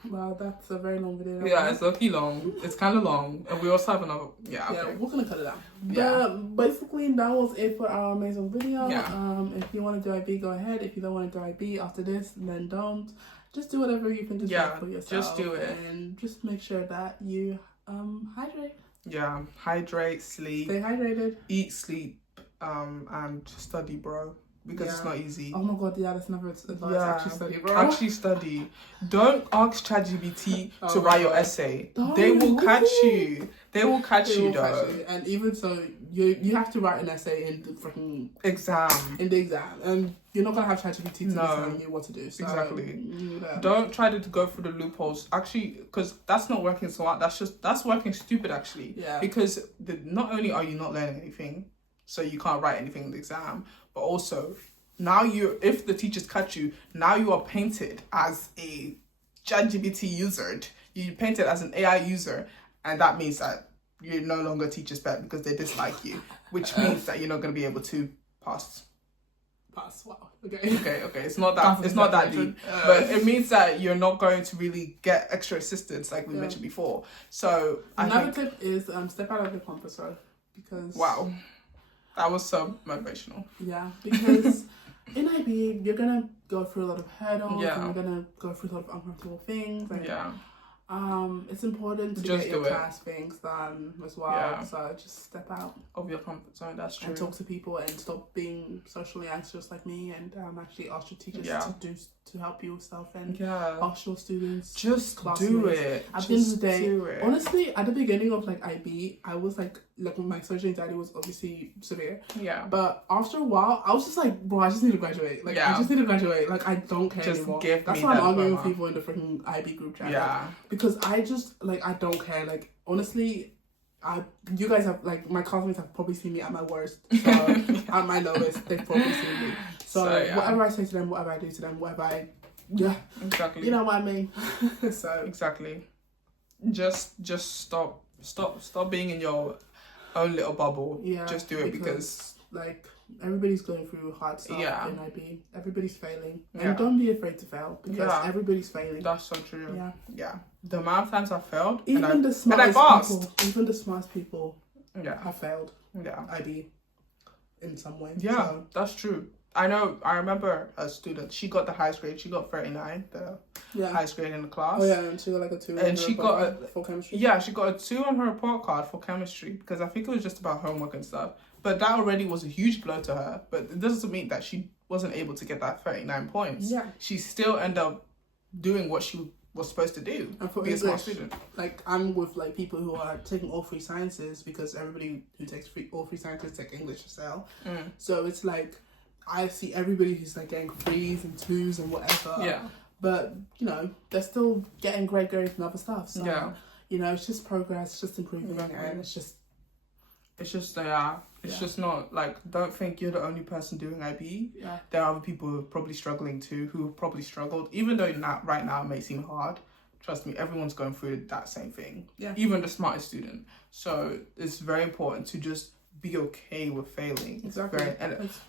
Wow, that's a very long video. Yeah, it's low-key long. It's kind of long, and we also have another. Yeah, we're gonna cut it out. Yeah. But basically, that was it for our amazing video. Yeah. If you want to do IB, go ahead. If you don't want to do IB after this, then don't. Just do whatever you think is right for yourself. Just do it, and just make sure that you hydrate. Yeah, hydrate, sleep. Stay hydrated. Eat, sleep, and study, bro. because it's not easy. Oh my god, yeah, that's never advice. Actually study, bro. Actually study. Don't ask ChatGPT to write your essay. They will catch you. They will catch you, though. And even so, you have to write an essay in the freaking exam. In the exam, and you're not gonna have ChatGPT telling you what to do. So exactly. Don't try to go through the loopholes. Actually, because that's not working smart. That's working stupid. Actually. Yeah. Because not only are you not learning anything, so you can't write anything in the exam, but also now if the teachers catch you, now you are painted as a ChatGPT user. You painted as an AI user. And that means that you're no longer teacher's pet because they dislike you, which means that you're not going to be able to pass. Wow. Okay. It's not that deep, but it means that you're not going to really get extra assistance like we mentioned before. So another tip is step out of your comfort zone, because wow, that was so motivational. Yeah, because in IB you're gonna go through a lot of hurdles. And you're gonna go through a lot of uncomfortable things. It's important to get your class things done as well. Yeah. So just step out of your comfort zone. That's true. And talk to people and stop being socially anxious like me. And actually ask your teachers to help you with stuff, and ask your students. Just do it. At the end of the day, honestly, at the beginning of like IB, I was like my social anxiety was obviously severe. Yeah. But after a while, I was just like, bro, I just need to graduate. Like I just need to graduate. Like I don't care anymore. That's why I'm arguing with people in the freaking IB group chat. Yeah. Because I just I don't care. Like honestly, you guys have my classmates have probably seen me at my worst. So at my lowest, they've probably seen me. So whatever I say to them, whatever I do to them, whatever I exactly. You know what I mean? So exactly. Just stop being in your own little bubble. Yeah. Just do it because everybody's going through hard stuff in IB. Everybody's failing. And don't be afraid to fail, because everybody's failing. That's so true. Yeah. Yeah. The amount of times I failed, even the smartest people have failed. Yeah. IB in some way. Yeah, so. That's true. I remember a student, she got the highest grade. She got 39, the highest grade in the class. Oh yeah, and she got a 2 and she got for chemistry. Yeah, she got a 2 on her report card for chemistry, because I think it was just about homework and stuff. But that already was a huge blow to her. But it doesn't mean that she wasn't able to get that 39 points. Yeah. She still ended up doing what she was supposed to do. And for be English, a smart student. I'm with people who are taking all 3 sciences, because everybody who takes all 3 sciences take English as well. So it's I see everybody who's getting 3s and 2s and whatever. Yeah. But they're still getting great grades and other stuff. So it's just progress, it's just improving, and it's just not don't think you're the only person doing IB. Yeah. There are other people who are probably struggling too, who have probably struggled, even though right now it may seem hard. Trust me, everyone's going through that same thing. Yeah. Even the smartest student. So it's very important to just be okay with failing. Exactly.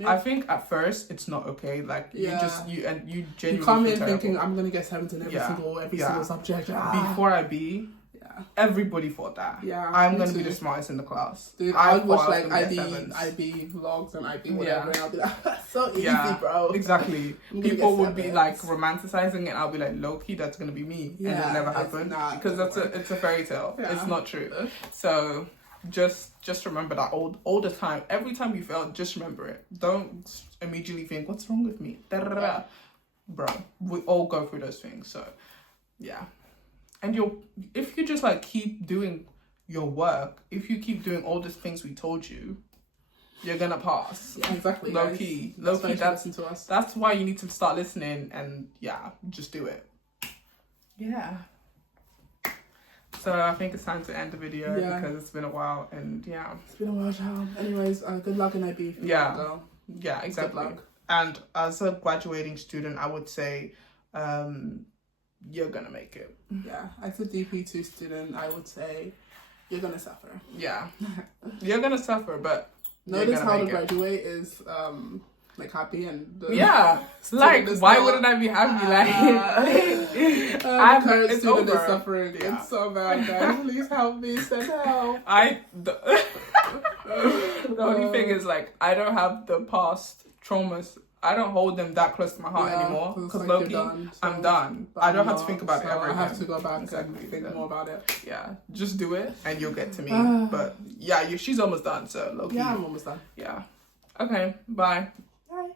I think at first it's not okay. You genuinely you come in thinking I'm gonna get 7 in every single subject. Before IB, everybody thought that. Yeah. I'm gonna be the smartest in the class. Dude, I would watch IB vlogs and IB whatever, and I'll be like, that's so easy, bro. Exactly. People would be romanticizing it, and I'll be like, low key, that's gonna be me. And it never happened. Because it's a fairy tale. Yeah. It's not true. So just remember that all the time. Every time you fail, just remember it. Don't immediately think, what's wrong with me? Bro, we all go through those things. So yeah. And if you just keep doing your work, if you keep doing all the things we told you, you're gonna pass. Yeah, exactly. Low key. That's why you need to start listening, and just do it. Yeah. So I think it's time to end the video because it's been a while, and it's been a while, child. Anyways, good luck in IB. Yeah, exactly. Good luck. And as a graduating student, I would say, you're gonna make it. Yeah, as a DP2 student, I would say you're gonna suffer. Yeah, you're gonna suffer, but notice how to graduate is happy and why wouldn't I be happy? I'm current student is suffering. Yeah. It's so bad, guys. Please help me. Send help. The only thing is I don't have the past traumas. I don't hold them that close to my heart anymore, because low-key, I'm done. I don't have to think about it ever again. I have to go back and think more about it. Yeah, just do it and you'll get to me. But she's almost done, so low-key. Yeah, I'm almost done. Yeah. Okay, bye. Bye.